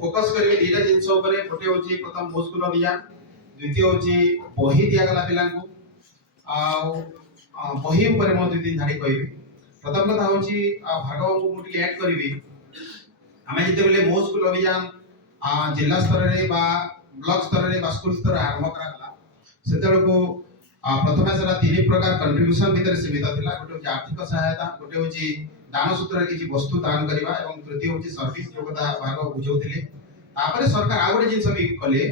focus करी दीटा जिंस ऊपर गोटे होची प्रथम मो स्कूल अभियान द्वितीय होची बही दिया गला पिला को आ बही ऊपर मो दुई तीन धाड़ी कहबी प्रथम कथा होची भार्गव को मुटी ऐड करबी आमे जते बेले मो स्कूल अभियान जिला स्तर रे बा ब्लॉक स्तर रे बा स्कूल स्तर आरंभ करा गला सेतेल को प्रथमे सेटा तीन प्रकार कंट्रीब्यूशन भीतर सीमित थिला गोटे होची आर्थिक सहायता गोटे होची दान सूत्र किछि वस्तु दान करबा एवं तृतीय होची सर्विस जो कथा भाग बुझौथिले तापरे सरकार आ गोटे जिंस भी कले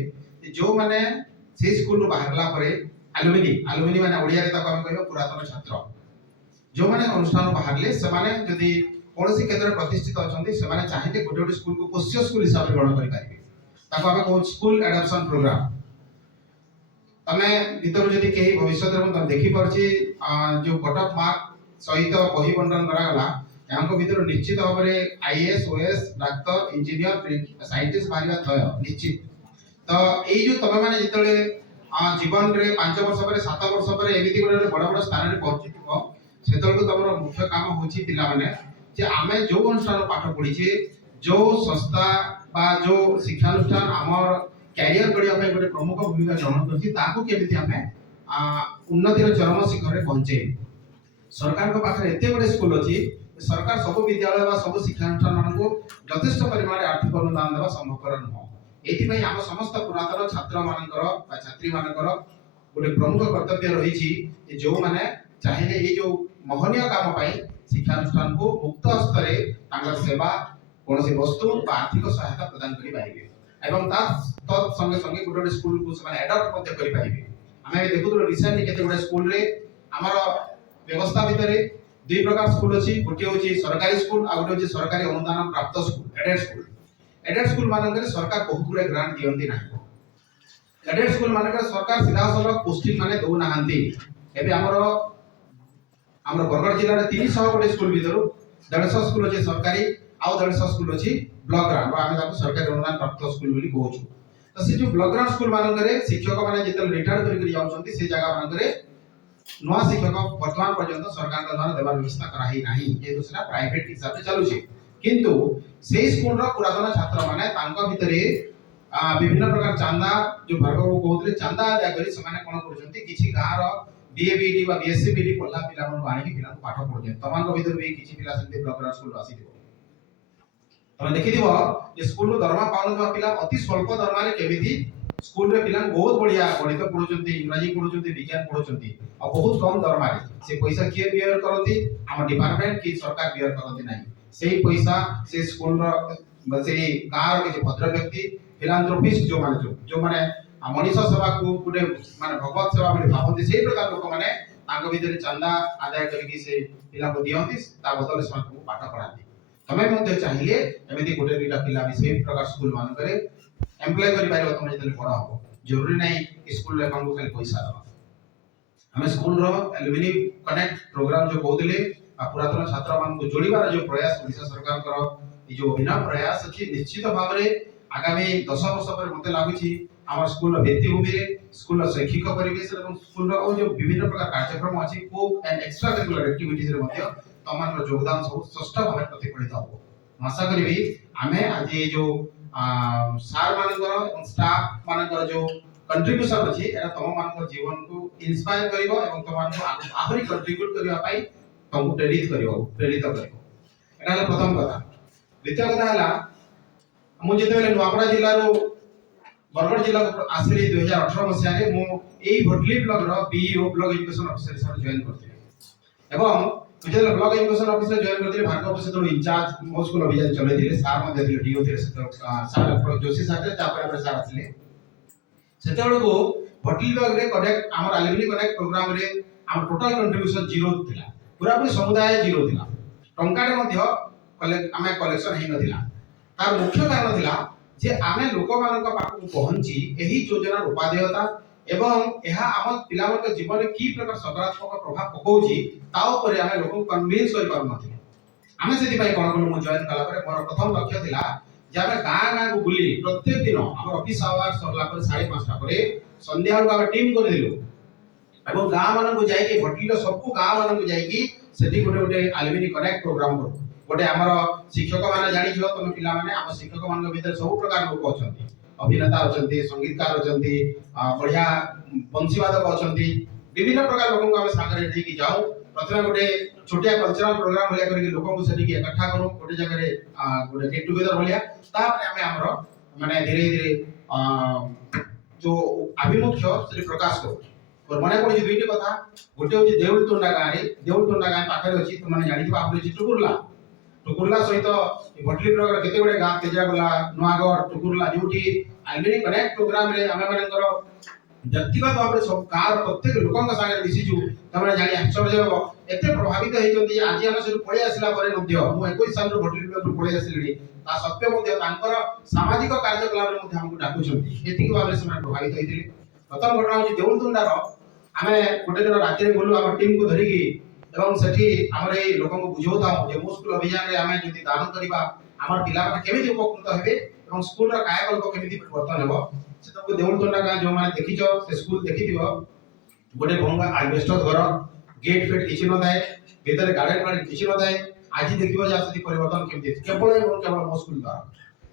जो माने से स्कूल रो बाहरला परे एलुमिनी माने ओडिया रे ताको हम कहबो पुरातन छात्र जो माने अनुष्ठान बाहरले से माने जदी कोनोसी केंद्र प्रतिष्ठित अछंती से माने चाहेते गोटे गोटे स्कूल को पोष्य स्कूल हिसाब रे ग्रहण करि पारिबे ताको हम कहू स्कूल एडॉप्शन प्रोग्राम तमे भीतर जदी केही भविष्य रे हम देखि परछि जो कट ऑफ मार्क सहित बही बंटन करा गला यांको भीतर निश्चित भाबरे IAS OAS doctor engineer scientist बारिबा थय निश्चित तो एई जो तमे माने जितले जीवन रे 5 वर्ष पर 7 वर्ष पर एमिति गोटे बड़ बड़ स्थान रे पहुंचितिबो सेतल को तमरो मुख्य काम होची पिला माने जे आमे जो अनुष्ठान पाठ पढिचे जो संस्था बा जो शिक्षा अनुष्ठान हमर कैरियर गड़िया पे गोटे प्रमुख भूमिका ग्रहण करछि ताको केमिति हमें उन्नति रो चरम शिखर रे पहुंचे सरकार को पाखरे एते बडे स्कूल अछि सरकार सब विद्यालय बा सब शिक्षा अनुष्ठान मान को यथेष्ट परिमाण आर्थिक अनुदान देबा संभवकर न एथि पई हम समस्त पुरातन छात्र मानकर बा छात्री मानकर गोटे प्रमुख कर्तव्य रहिछि जे जो माने चाहे ए जो महनीय काम पई शिक्षा अनुष्ठान को मुक्त स्तरे तांगर सेवा कोनोसी वस्तु बा आर्थिक सहायता प्रदान करि पाइबे एवं ता संगे संगे गोटे स्कूल को से एडॉप्ट मते करि पाइबे हमें देखुतो रिसेंटली केते गोटे स्कूल रे हमर व्यवस्था भितरे दुई प्रकार स्कूल अछि गोटे होछि सरकारी स्कूल आ गोटे होछि सरकारी अनुदान प्राप्त स्कूल एडेड स्कूल मानकर सरकार बहुत गुरे ग्रांट दियंती नाही एडेड स्कूल मानकर सरकार सीधा सलग पोस्टिंग माने दउ नाहंती एबे हमर बरगढ़ जिल्ला रे 300 गोटे स्कूल भितरु 150 स्कूल अछि सरकारी आ 150 स्कूल अछि ब्लॉक ग्रांट बा हमें ताको सरकारी अनुदान प्राप्त स्कूल बोली कहउछु तो से जो ब्लॉक ग्रांट स्कूल मानकर शिक्षक माने जेतल रिटायर करि जाउछंती से जगह मानकर नवा शिक्षक वर्तमान पर्यंत सरकार द्वारा देवा व्यवस्था कराही नाही जे दूसरा प्राइवेट हिसाब से चालू छे किंतु से स्कूल रो पुरातन छात्र माने तांको भितरे विभिन्न प्रकार चांदा जो भार्गव को कहउतले चांदा आदा करी समाने कोन करछंती किछि गार बीएबीडी बा बीएससी बीडी पढला पिला मन आनी पिला पाठ पढजे तमान को भितर भी किछि पिला सेते ब्लॉक ग्रांट स्कूल आसी दिबो तमे देखि दिबो जे स्कूल रो दरमा पाउन पिला अति स्वल्प दरमा रे केमिति स्कूल रे पिला बहुत बढ़िया गणित पढुचंती इंग्रजी पढुचंती विज्ञान पढुचंती आ बहुत कम दरमा रे से पैसा किए बियर करंती हम डिपार्टमेंट की सरकार बियर करंती नाही सेही पैसा से स्कूल रो से गार के भद्र व्यक्ति फिलांथ्रोपिस्ट जो माने मनीष सेवा को गुटे माने भगवत सेवा बोली भाबंती सेही प्रकार लोक माने तांको भीतर चंदा आदाय करके से पिला को दियंती ता बदले से को पाठ पढाती तमे मध्ये चाहिए एमिति गोटे दुटा पिला भी सेही प्रकार स्कूल मान करे एम्प्लॉय करि पारे तमे जतले पढा हो जरूरी नहीं स्कूल रे हमको खाली पैसा दबा हमें स्कूल रो एलुमिनी कनेक्ट प्रोग्राम जो कहउतले पुरातन छात्र मान को जोड़ीबार जो प्रयास ओडिशा सरकार करो ई जो अभिनव प्रयास अछि निश्चित भाव रे आगामी 10 वर्ष पर मते लागुछि हमर स्कूल भित्तिभूमि रे स्कूल शैक्षिक परिवेश एवं स्कूल रो जो विभिन्न प्रकार कार्यक्रम अछि को एंड एक्स्ट्रा करिकुलर एक्टिविटीज रे मते तमान रो योगदान सब स्पष्ट भाव प्रतिफलित हो आशा करबी हमें आज ये जो सार मानकर एवं स्टाफ मानकर जो कंट्रीब्यूशन अछि एरा तम मानकर जीवन को इंस्पायर करिवो एवं तमान को आहुरी कंट्रीब्यूट करिवा पई तमको प्रेरित करिवो एटा प्रथम कथा द्वितीय कथा हला मु जेते बेले नुआपड़ा जिल्ला रो बरगढ़ जिल्ला को आसिली 2018 मसिया रे मु एई भटली ब्लॉक रो बीईओ ब्लॉक एजुकेशन ऑफिसर हिसाब जॉइन करथिले एवं जेते ब्लॉक एजुकेशन ऑफिसर जॉइन करथिले भार्गव से तो इंचार्ज मो स्कूल अभियान चलेथिले सार मध्ये दिले डीओ थिले से सार जोशी सार तापर सार आसिले सेतेबेले को भटली ब्लॉक रे कनेक्ट हमर एलुमिनी कनेक्ट प्रोग्राम रे हम टोटल कंट्रीब्यूशन 0 थिला पूरा पूरी समुदाय 0 थिला टंका रे मध्ये कलेक्शन हे नथिला तार मुख्य कारण थिला जे आमे लोक मानक पाखु पहुंची एही योजना उपादेयता एवं एहा हम पिलामक जीवन में की प्रकार सकारात्मक प्रभाव पकोची ता ऊपर आमे लोक कन्विंस करि पार नथि आमे सेति पई कोन कोन मु जॉइन कला पर मोर प्रथम लक्ष्य थिला जे आमे गां को बुली प्रत्येक दिन हमर ऑफिस आवर सरला पर 5:30 पर संध्या को आमे टीम कर दिलु एवं गां मानक जाई के भटलीर सब गां मानक जाई की सेति गोटे गोटे एलुमिनी कनेक्ट प्रोग्राम करू गोटे आमर शिक्षक माने जानिछ तुम पिला माने आम शिक्षक मान भीतर सब प्रकार लोक अछंती अभिनेता अछंती संगीतकार अछंती बढ़िया वंशीवादक अछंती विभिन्न प्रकार लोक को आम सागरे लेके जाऊ प्रथम गोटे छोटिया कल्चरल प्रोग्राम भलिया करके लोक को सेठी इकट्ठा करू गोटे जगह रे गोटे गेट टुगेदर भलिया तापर आमे हमर माने धीरे धीरे जो आभिमुख्य से प्रकाश करू और मने पड़ी दुईटी कथा गोटे होची देउलतुंडा गाँ पाखरे अछि तुम माने जानि आप टुकुरला सहित भटली प्रकार केते बडे गाँ तेजागला नुआगढ़ टुकुरला जोठी आइलरी कनेक्ट प्रोग्राम रे आमे मानकर व्यक्तिगत भाव सब गाँव प्रत्येक लोक संगे मिसिजु तमने जानि आश्चर्य हो एते प्रभावित हेचंती आज हम से पळे आसला परे मध्य मु 21 साल रो भटली प्रकार पळे आसलिनी ता सत्य मध्य तांकर सामाजिक कार्यकलाप रे मध्य हमकु डाकुछंती एतिक भाव रे समान प्रभावित हेतिले प्रथम घटना होची देउलतुंडार आमे गोटे दिन राति रे बोलु हम टीम को धरिकी एवं सेठी हमर ए लोक को बुझौता जे मो स्कूल अभियान रे आमे जति दान करबा हमर पिला माने केमिति उपकृत हेबे एवं स्कूल रा कायाकल्प केमिति परिवर्तन हेबो से तुमको देउलतुंडा गाँ जो माने देखिछो से स्कूल देखिथिबो गोटे भंगा एल्बेस्टर घर गेट फेट किछि न थाए भीतर गार्डन माने किछि न थाए आज देखिबो जा सती परिवर्तन केमिति केवल एवं केवल मो स्कूल द्वारा